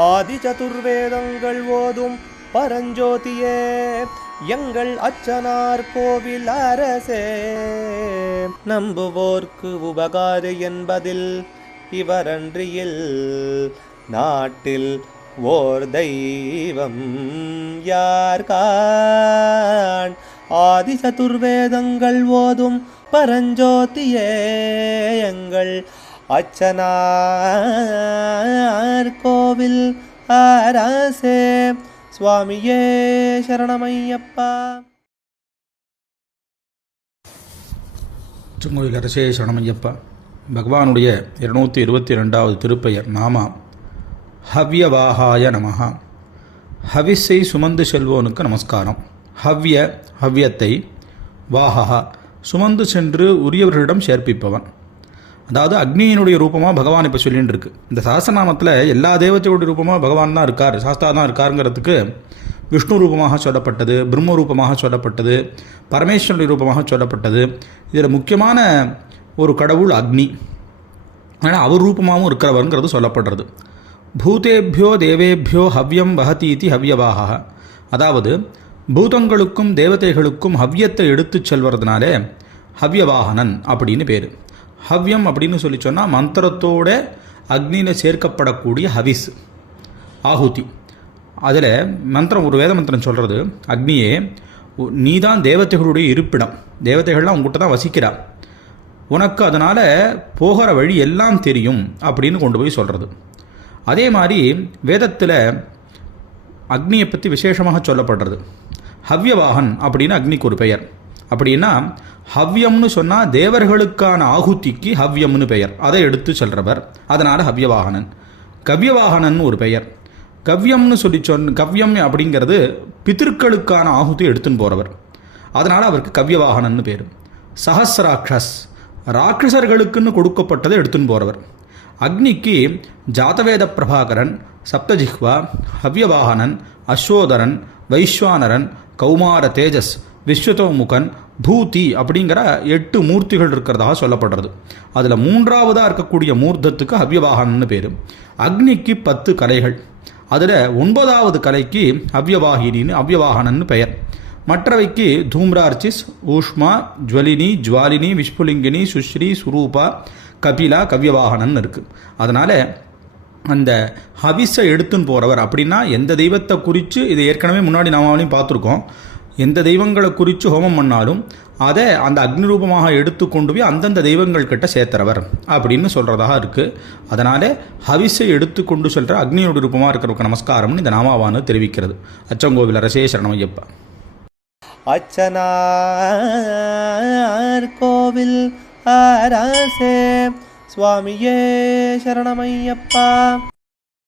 ஆதி சதுர்வேதங்கள் ஓதும் பரஞ்சோதியே எங்கள் அச்சனார் கோவில் அரசே. நம்புவோர்க்கு உபகாரி என்பதில் இவரன்றியில் நாட்டில் ஓர் தெய்வம் யார்கான். ஆதி சதுர்வேதங்கள் ஓதும் பரஞ்சோதியே எங்கள் அச்சனார் கோவில் அரசே. சுவாமியே சரணமையப்பா. திருக்கோயில் அரசே சரணமையப்பா. பகவானுடைய 222வது திருப்பெயர் நாமா ஹவ்யவாகாய நமஹா. ஹவிஸை சுமந்து செல்வோனுக்கு நமஸ்காரம். ஹவ்யத்தை வாஹா சுமந்து சென்று உரியவர்களிடம் சேர்ப்பிப்பவன். அதாவது அக்னியினுடைய ரூபமாக பகவான் இப்போ சொல்லிட்டு இருக்கு. இந்த சஹஸ்ரநாமத்தில் எல்லா தேவத்தையோட ரூபமாக பகவான் தான் இருக்கார், சாஸ்தா தான் இருக்காருங்கிறதுக்கு விஷ்ணு ரூபமாக சொல்லப்பட்டது, பிரம்ம ரூபமாக சொல்லப்பட்டது, பரமேஸ்வரனுடைய ரூபமாக சொல்லப்பட்டது. இதில் முக்கியமான ஒரு கடவுள் அக்னி, ஆனால் அவர் ரூபமாகவும் இருக்கிறவருங்கிறது சொல்லப்படுறது. பூதேபியோ தேவேபியோ ஹவ்யம் வஹதீதி ஹவ்யவாக. அதாவது பூதங்களுக்கும் தேவதைகளுக்கும் ஹவ்யத்தை எடுத்து செல்வதனாலே ஹவ்யவாகனன் அப்படின்னு பேர். ஹவ்யம் அப்படின்னு சொல்லி சொன்னால் மந்திரத்தோட அக்னியில் சேர்க்கப்படக்கூடிய ஹவிஸ் ஆகுதி. அதில் மந்திரம், ஒரு வேத மந்திரம் சொல்கிறது, அக்னியே நீ தான் தேவதைகளுடைய இருப்பிடம், தேவதைகள்லாம் உங்ககிட்ட தான் வசிக்கிறா, உனக்கு அதனால் போகிற வழி எல்லாம் தெரியும் அப்படின்னு கொண்டு போய் சொல்கிறது. அதே மாதிரி வேதத்தில் அக்னியை பற்றி விசேஷமாக சொல்லப்படுறது. ஹவ்யவாகன் அப்படின்னு அக்னிக்கு ஒரு பெயர். அப்படின்னா ஹவ்யம்னு சொன்னால் தேவர்களுக்கான ஆகுதிக்கு ஹவ்யம்னு பெயர், அதை எடுத்து செல்றவர், அதனால் ஹவ்யவாகனன். கவ்யவாகனன் ஒரு பெயர். கவ்யம்னு சொல்லி கவ்யம் அப்படிங்கிறது பித்திருக்களுக்கான ஆகுதி எடுத்துன்னு போகிறவர், அதனால் அவருக்கு கவ்யவாகனன்னு பேர். சஹஸ்ராட்சஸ் ராட்சசர்களுக்குன்னு கொடுக்கப்பட்டதை எடுத்துன்னு போகிறவர். அக்னிக்கு ஜாதவேத பிரபாகரன், சப்தஜிஹ்வா, ஹவ்யவாகனன், அஸ்வோதரன், வைஸ்வானரன், கௌமார தேஜஸ், விஸ்வதோமுகன், பூதி அப்படிங்கிற 8 மூர்த்திகள் இருக்கிறதாக சொல்லப்படுறது. அதில் 3ஆவதாக இருக்கக்கூடிய மூர்த்தத்துக்கு ஹவ்யவாகனன்னு பேர். அக்னிக்கு 10 கலைகள், அதில் 9ஆவது கலைக்கு ஹவ்யவாகினின்னு ஹவ்யவாகனன்னு பெயர். மற்றவைக்கு தூம்ரார்ச்சிஸ், ஊஷ்மா, ஜுவலினி, ஜுவாலினி, விஸ்புலிங்கினி, சுஸ்ரீ, சுரூபா, கபிலா, கவ்யவாகனன் இருக்குது. அதனால் அந்த ஹவிஸை எடுத்துன்னு போகிறவர் அப்படின்னா எந்த தெய்வத்தை குறித்து, இதை ஏற்கனவே முன்னாடி நாமாவளையும் பார்த்துருக்கோம், எந்த தெய்வங்களை குறித்து ஹோமம் பண்ணாலும் அதை அந்த அக்னி ரூபமாக எடுத்து கொண்டு போய் அந்தந்த தெய்வங்கள் கிட்ட சேர்த்துறவர் அப்படின்னு சொல்கிறதாக இருக்குது. அதனால் ஹவிஸை எடுத்து கொண்டு செல்கிற அக்னியோட ரூபமாக இருக்கிறவருக்கு நமஸ்காரம்னு இந்த நாமாவானு தெரிவிக்கிறது. அச்சங்கோவில் அரசே சரணமையப்பா. அச்சனார் கோவில் அரசே. சுவாமியே சரணமையப்பா.